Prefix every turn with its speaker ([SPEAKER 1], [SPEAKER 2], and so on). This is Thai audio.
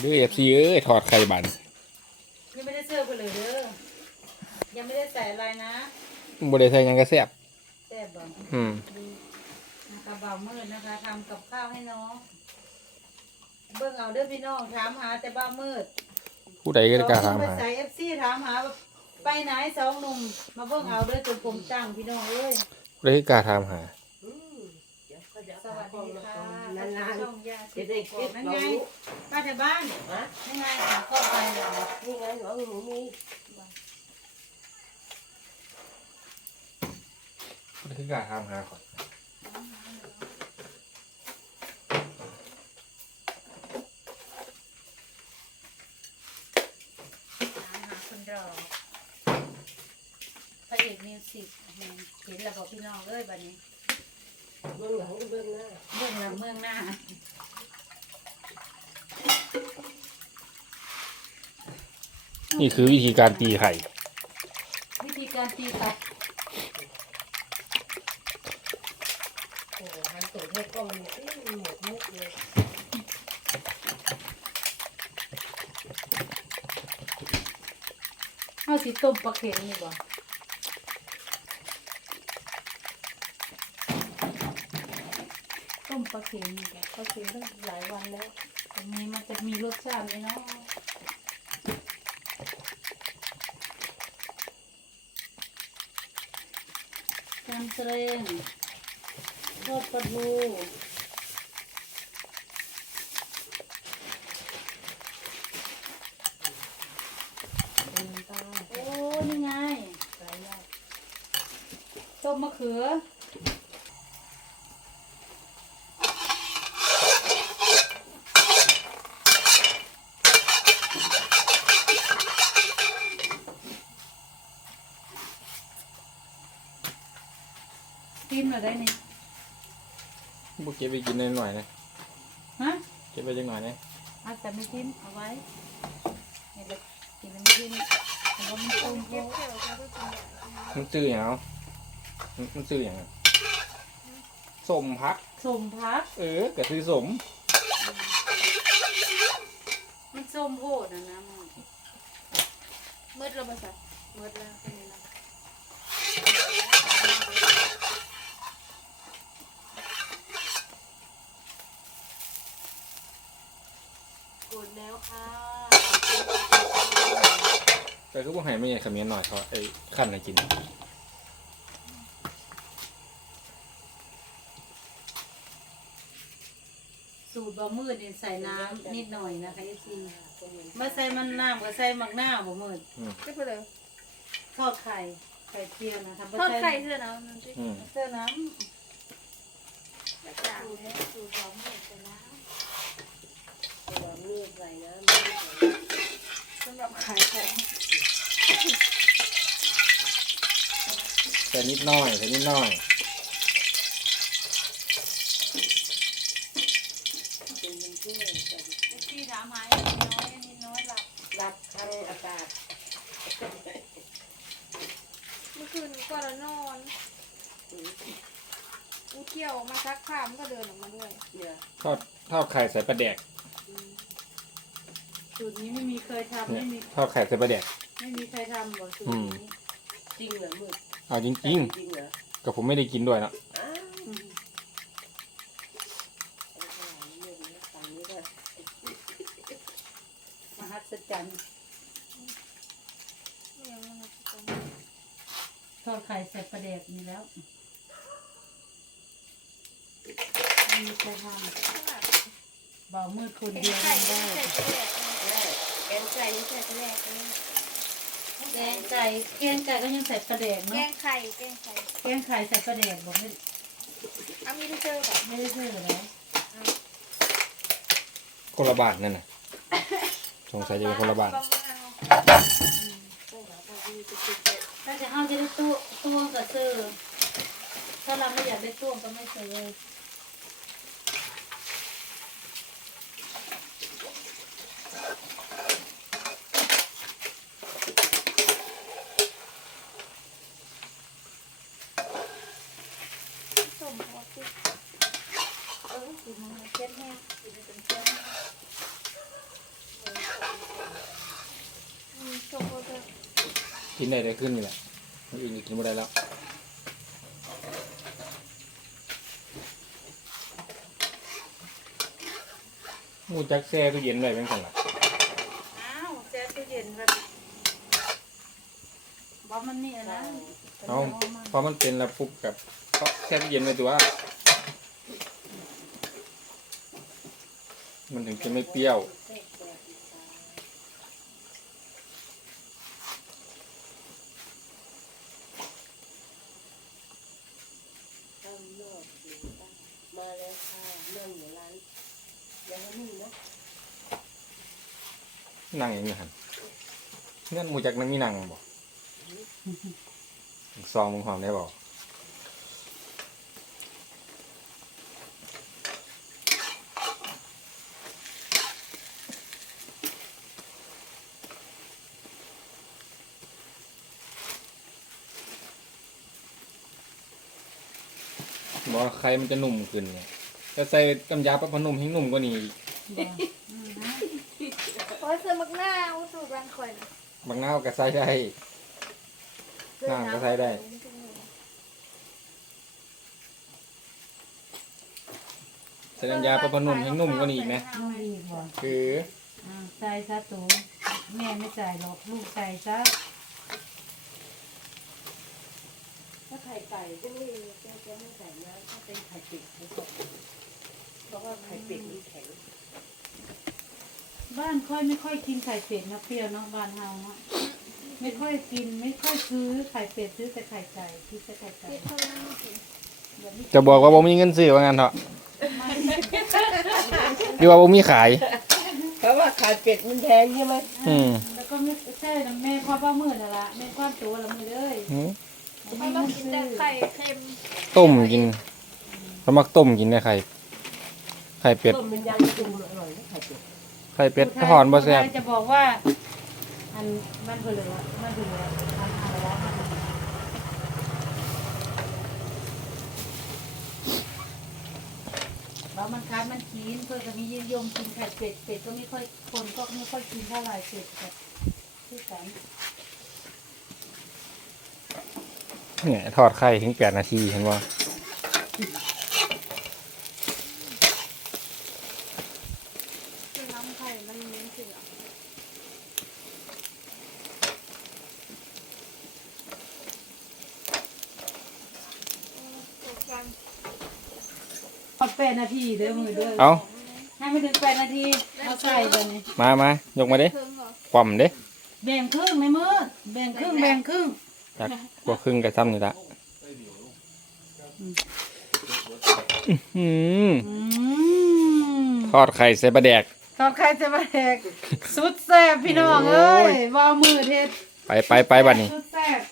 [SPEAKER 1] เด้อFCเอ้ยทอดไข่บัน
[SPEAKER 2] ยังไม่ได้เสิร์ฟกันเลยเด้อยังไม่ได้ใส่อะไรนะ
[SPEAKER 1] บ่ได้ใส่หยังก็แซ่บ
[SPEAKER 2] แซ่บบ่ดูนะคะบ่าวมืดนะคะทำกับข้าวให้น้องเบิ่งเอาเด้อพี่น้องถามหาแต่บ่าวมืด
[SPEAKER 1] ผู้ใดก็กล้าถามหา
[SPEAKER 2] ใส่ FC ถามหาไปไหนสองหนุ่มมาเบิ่งเอาเด้อจนผมตั้งพี่น้องเอ้ย
[SPEAKER 1] ผู้ใดก็กล้าถามหา
[SPEAKER 2] สวัสดีค่ะช่องยาสิบกว่านั่นไงมาแต่บ้านนั่นไงเข้าไปแล้วนี่ไงหนูมี
[SPEAKER 1] ผู้ใดก็กล้าถามหาก่อน
[SPEAKER 2] คนรอพระเอกมิวสิกเห็นแล้วบอกพี่น้องเอ้ยบัดนี้เบื้องหลังเบื้องหน้าเบื้องหลังเบื้องหน้า
[SPEAKER 1] นี่คือวิธีการตีไข่
[SPEAKER 2] วิธีการตีไข่โอ้หันตูดให้กล้องนี่หมดมุกเลยเอาสิต้มปลาเค็มนี่บ่ต้มปลาเค็มนี่ปลาเค็มตั้งหลายวันแล้วตรงนี้มันจะมีรสชาติไหมเนาะการเทรนทอดปลาทูโอ้นี่ไงต้มมะเขือกินมาได้นี่
[SPEAKER 1] บุกเก็บไปกินหน่อยนะ
[SPEAKER 2] ฮะ
[SPEAKER 1] เก็บไปจังหน่อยนะ
[SPEAKER 2] อาจจะไม่กินเอาไว้เห็นแล้วกินมันไม่กินแต่ว่ามันต้มโค
[SPEAKER 1] มันซื้ออย่างมันซื้ออย่างสมพัก
[SPEAKER 2] สมพัก
[SPEAKER 1] กระซื้อสม
[SPEAKER 2] มันส้มโหดนะมืดแล้วภาษามืดแล้วเป็นยังไงกดแล้วค่ะ
[SPEAKER 1] แต่ก็บ่ให้ไม่ใหญ่ขมิ้นหน่อยเขาขั้นให้กิน
[SPEAKER 2] สูตรบะมืดเนี่ยใส่น้ำนิดหน่อยนะคะทีมาใส่มันน้ำก็ใส่มักหน้าบะมืด
[SPEAKER 3] ก็ไปเลย
[SPEAKER 2] ทอดไข่เจียวนะทำ
[SPEAKER 3] ทอดไข่เสื้อน้ำ
[SPEAKER 2] เสื้อน้ำ
[SPEAKER 3] สูตรบะมืดใส่น้ำบะมืดใส่น้ำสำหรับขายของ
[SPEAKER 1] แต่นิดหน่อย
[SPEAKER 2] ที่ถามหายนิดน้อยหลับทางอากาศ
[SPEAKER 3] เมื่อคืนก็ละนอนอูเที่ยวมาซักผ้ามันก็เดินออกมาด้วย
[SPEAKER 1] ทอดไข่ใส่ปลาแดก
[SPEAKER 2] สูตรนี้ไม่มีเคยทำไม่มี
[SPEAKER 1] ทอดไข่ใส่ปลาแดก
[SPEAKER 2] ไม่มีใครทำบ่สูตรนี้จริงเหรอมืด
[SPEAKER 1] เอาจริงๆกับผมไม่ได้กินด้วยนะ
[SPEAKER 2] มหัศจรรย์ทอดไข่ใส่ปลาแดกนี่แล้วไม่มีใครทำเบามืดคนเดียวทำได้
[SPEAKER 3] แกงไก่ใส่ปลาแดก
[SPEAKER 2] แกงไก่ก็ยังใส่ปลาแดกเนาะ
[SPEAKER 3] แกงไข่
[SPEAKER 2] ใส่ปลาแดกบอกไม่
[SPEAKER 3] มีได้เจอแบบ
[SPEAKER 2] ไม่ได้เจอแล้ว
[SPEAKER 1] คนละบาทนั่นน่ะสงสัยจะเป็นคนละบาท
[SPEAKER 2] ถ้าจะเอาจะได้ตัวกับซื้อถ้าเราไม่อยากได้ตัวก็ไม่ซื้อ
[SPEAKER 1] กินได้ขึ้นนี่แหละมันอื่นกินไม่ได้แล้วหมูจักแซ่ตู้เย็นไว้เป็นกันล่ะ
[SPEAKER 3] อ้าวแช่ตู้เย็นแบบบ่มันนี่นะ
[SPEAKER 1] เอาพอมันเป็นแล้วปุ๊บกับก็แช่ตู้เย็นไว้ตัวมันถึงจะไม่เปรี้ยว
[SPEAKER 2] มาแล้วค่ะนั่งอยู่ร้านยังไม่มีนะ
[SPEAKER 1] นั่งอย่างนี้หันเงื่อนหมูจักนั่งมีนั่งบ่ซองมึงหอมได้บ่บอกว่าใครมันจะหนุ่มขึ้นเนี่ยถ้าใส่กำยาปะพนุ่มให้หนุ่มกว่านี้อีก
[SPEAKER 4] โอ้ยเสือมักหน้าอุสูรันข่อยนะ
[SPEAKER 1] บางหน้าวก็ใส่ได้ น้ำก็ใส่ได้ ใส่กำยาปะพนุ่มให้หนุ่มกว่านี้อีกไหม
[SPEAKER 5] น้องอีกบ่
[SPEAKER 1] คือ
[SPEAKER 5] ใจซะตูแม่ไม่จ่ายหรอกลูกใจซะ
[SPEAKER 2] ถ้าไข่ไก่ก็ไม่จะไม่ใส่น้ำถ้าเป็นไข่เป็ดไม่ใส่เพราะว่าไข่เป็ดมันแข็ง
[SPEAKER 5] บ้านค่อยไม่ค่อยกินไข่เป็ดนะเปรี้ยวเนาะบ้านเฮาเนาะไม่ค่อยกินไม่ค่อยซื้อไข่เป็ดซื้อแต่ไข่ไก่ซื้อแต่ไข่ไก่
[SPEAKER 4] คิดเท่านั้นไม่ถึง
[SPEAKER 5] แบบนี้
[SPEAKER 1] จะบอกว่าผมมีเงินซื้อว่างั้นเถอะหรือว่าผมมีขาย
[SPEAKER 2] เพราะว่าไข่เป็ดมันแพงใช่ไหม
[SPEAKER 1] อืม
[SPEAKER 5] แล้วก็ไม่ใช่นะแม่ความว่ามืดน่ะละแม่ความตัวละมือเลย
[SPEAKER 4] เขาต้องกินแต่ไข่เค็ม
[SPEAKER 1] ต้มกินสมักต้มกินได้ไข่เป็ด
[SPEAKER 2] ต้มมันยังปรุงอร่อยนะไข่เป็ด
[SPEAKER 1] ไข่เป็ดทอดบ่แซ่บ
[SPEAKER 5] จะบอกว่าอันมันเผลอมันเผลออันอะไรวะแล้วมันคัดมันกินเพื่อจะมีนิยมกินไข่เป็ดเป็ดก็ไม่ค่อยคนก็ไม่ค่อยกินเท่าไหร่เป็ดแบบที่กัน
[SPEAKER 1] เนี่ยทอดไข่ถึง8 นาทีเห็นบ่
[SPEAKER 4] คือน้ำไข่มันเน้นถึงอ่ะตกกัน
[SPEAKER 5] พอ8 นาทีเด้อมือเด้อ
[SPEAKER 1] เอา
[SPEAKER 5] ให้ไม่ถึง8 นาทีเอาใส่เลยนี่
[SPEAKER 1] มายกมาเด้
[SPEAKER 4] เครื่องเหรอ
[SPEAKER 1] คว่ำเด้
[SPEAKER 5] แบ่งครึ่งในมือแบ่งครึ่งแบ่งครึ่ง
[SPEAKER 1] จักกว่าครึ่งก็ซ้ำนี่ละ
[SPEAKER 5] อื
[SPEAKER 1] อื
[SPEAKER 5] ม
[SPEAKER 1] ทอดไข่ใส่ปลาแดก
[SPEAKER 5] ตอนใครจะมาแหกสุดแซ่บพี่น้องเอ้ยว่ามือเทศ
[SPEAKER 1] ไปบัดนี้
[SPEAKER 5] สุดแซ่บ